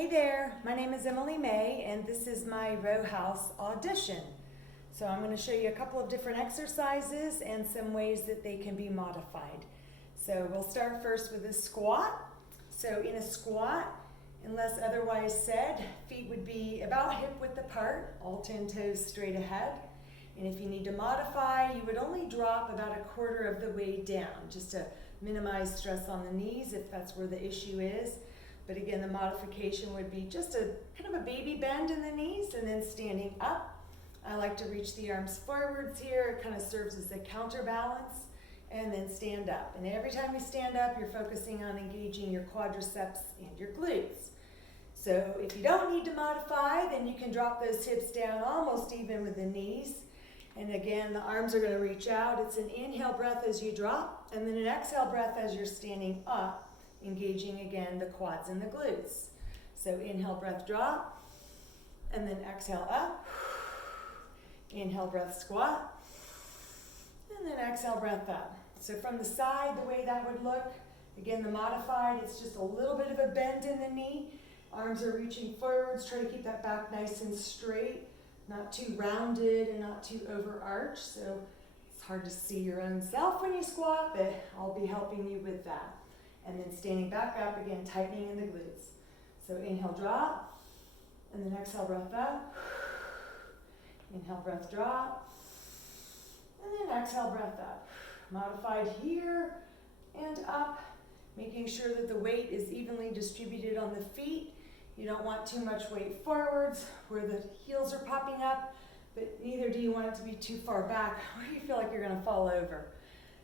Hey there, my name is Emily May and this is my row house audition. So I'm going to show you a couple of different exercises and some ways that they can be modified. So we'll start first with a squat. So in a squat, unless otherwise said, feet would be about hip width apart, all 10 toes straight ahead. And if you need to modify, you would only drop about a quarter of the way down, just to minimize stress on the knees if that's where the issue is. But again, the modification would be just a kind of a baby bend in the knees and then standing up. I like to reach the arms forwards here. It kind of serves as a counterbalance, and then stand up. And every time you stand up, you're focusing on engaging your quadriceps and your glutes. So if you don't need to modify, then you can drop those hips down almost even with the knees. And again, the arms are going to reach out. It's an inhale breath as you drop, and then an exhale breath as you're standing up, engaging again the quads and the glutes. So inhale, breath, drop, and then exhale up. Inhale, breath, squat, and then exhale, breath up. So from the side, the way that would look, again, the modified, it's just a little bit of a bend in the knee. Arms are reaching forwards. Try to keep that back nice and straight, not too rounded and not too overarched. So it's hard to see your own self when you squat, but I'll be helping you with that. And then standing back up, again, tightening in the glutes. So inhale, drop, and then exhale, breath up. Inhale, breath, drop, and then exhale, breath up. Modified here and up, making sure that the weight is evenly distributed on the feet. You don't want too much weight forwards where the heels are popping up, but neither do you want it to be too far back where you feel like you're going to fall over.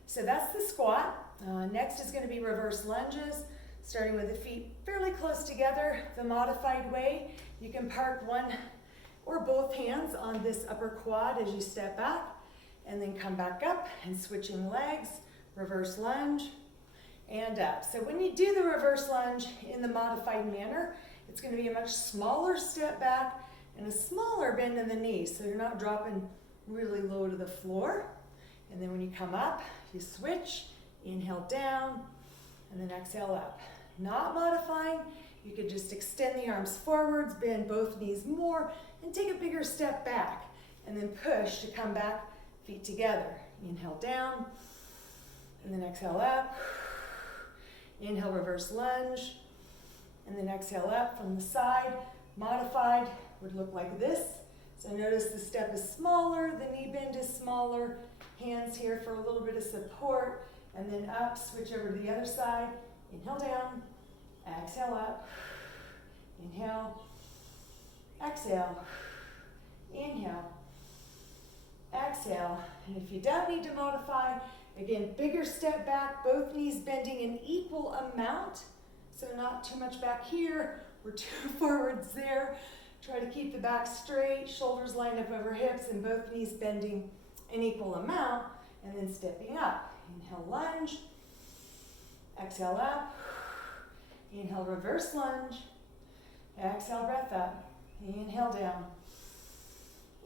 So that's the squat. Next is going to be reverse lunges, starting with the feet fairly close together. The modified way, you can park one or both hands on this upper quad as you step back, and then come back up and switching legs, reverse lunge, and up. So when you do the reverse lunge in the modified manner, it's going to be a much smaller step back and a smaller bend in the knees, so you're not dropping really low to the floor. And then when you come up, you switch, inhale down, and then exhale up. Not modifying, you could just extend the arms forwards, bend both knees more, and take a bigger step back. And then push to come back, feet together. Inhale down, and then exhale up. Inhale, reverse lunge, and then exhale up from the side. Modified would look like this. So notice the step is smaller, the knee bend is smaller, hands here for a little bit of support, and then up, switch over to the other side. Inhale down, exhale up, inhale, exhale, inhale, exhale. And if you don't need to modify, again, bigger step back, both knees bending an equal amount. So not too much back here, we're too forwards there. Try to keep the back straight, shoulders lined up over hips, and both knees bending an equal amount, and then stepping up. Inhale, lunge, exhale up, inhale, reverse lunge, exhale, breath up, inhale down,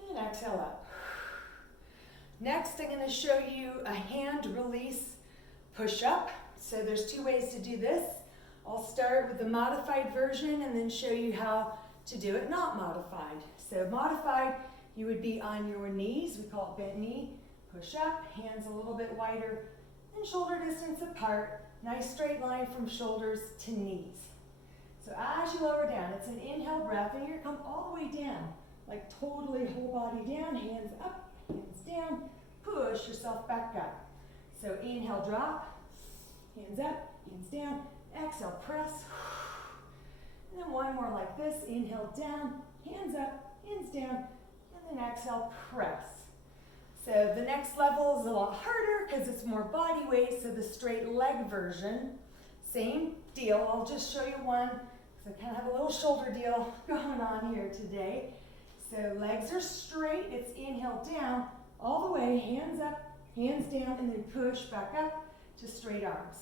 and exhale up. Next, I'm going to show you a hand release push-up. So there's two ways to do this. I'll start with the modified version and then show you how to do it not modified. So modified, you would be on your knees. We call it bent knee. Push up, hands a little bit wider and shoulder distance apart. Nice straight line from shoulders to knees. So as you lower down, it's an inhale breath, and you're going to come all the way down, like totally whole body down, hands up, hands down, push yourself back up. So inhale, drop, hands up, hands down, exhale, press. And then one more like this, inhale down, hands up, hands down, and then exhale, press. So the next level is a lot harder because it's more body weight, so the straight leg version, same deal. I'll just show you one because I kind of have a little shoulder deal going on here today. So legs are straight, it's inhale down, all the way, hands up, hands down, and then push back up to straight arms.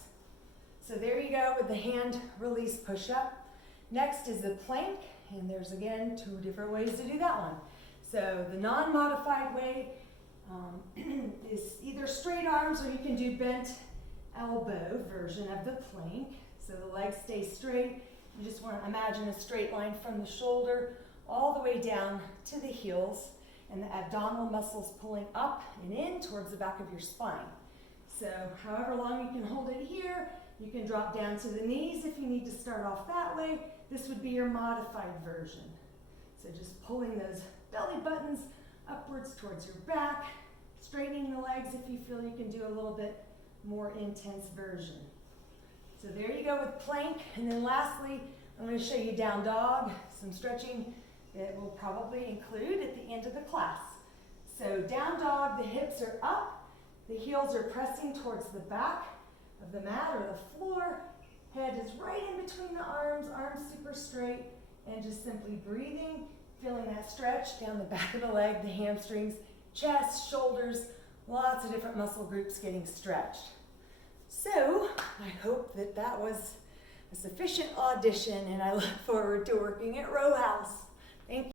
So there you go with the hand release push-up. Next is the plank, and there's again two different ways to do that one. So the non-modified way is either straight arms, or you can do bent elbow version of the plank. So the legs stay straight, You just want to imagine a straight line from the shoulder all the way down to the heels, and the abdominal muscles pulling up and in towards the back of your spine. So however long you can hold it here, you can drop down to the knees if you need to start off that way. This would be your modified version. So just pulling those belly buttons upwards towards your back, straightening the legs if you feel you can do a little bit more intense version. So there you go with plank. And then lastly, I'm going to show you down dog, some stretching that we'll probably include at the end of the class. So down dog, the hips are up, the heels are pressing towards the back of the mat or the floor, head is right in between the arms super straight, and just simply breathing, feeling that stretch down the back of the leg, the hamstrings, chest, shoulders, lots of different muscle groups getting stretched. So I hope that that was a sufficient audition, and I look forward to working at Row House. Thank you.